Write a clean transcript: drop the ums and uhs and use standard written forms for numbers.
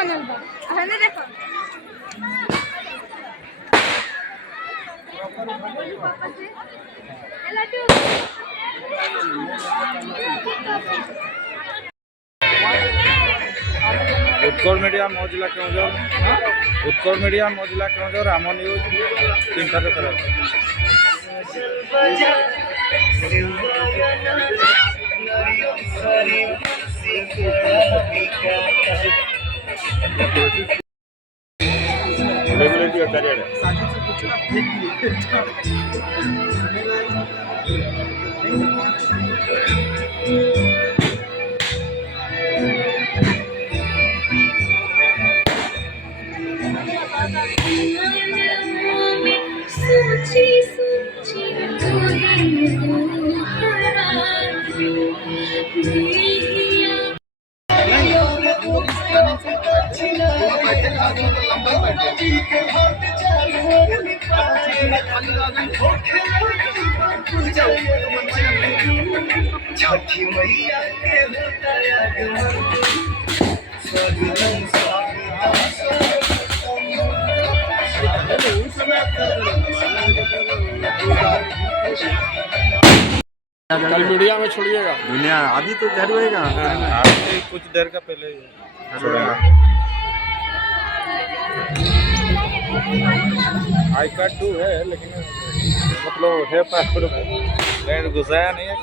बनल बा हने देखो पापा से ए लड्डू उत्तर मीडिया मौजिला केउझर उत्तर मीडिया मौजिला केउझर आम न्यूज तीन तरह सोची सोची छठी मैया के होता आगमन स्वर्गम कल मीडिया में छोड़िएगा दुनिया अभी तो घर होएगा अभी कुछ देर का पहले छोड़ेगा आई कार्ड 2 है लेकिन मतलब है पासपोर्ट में घुसाया नहीं है।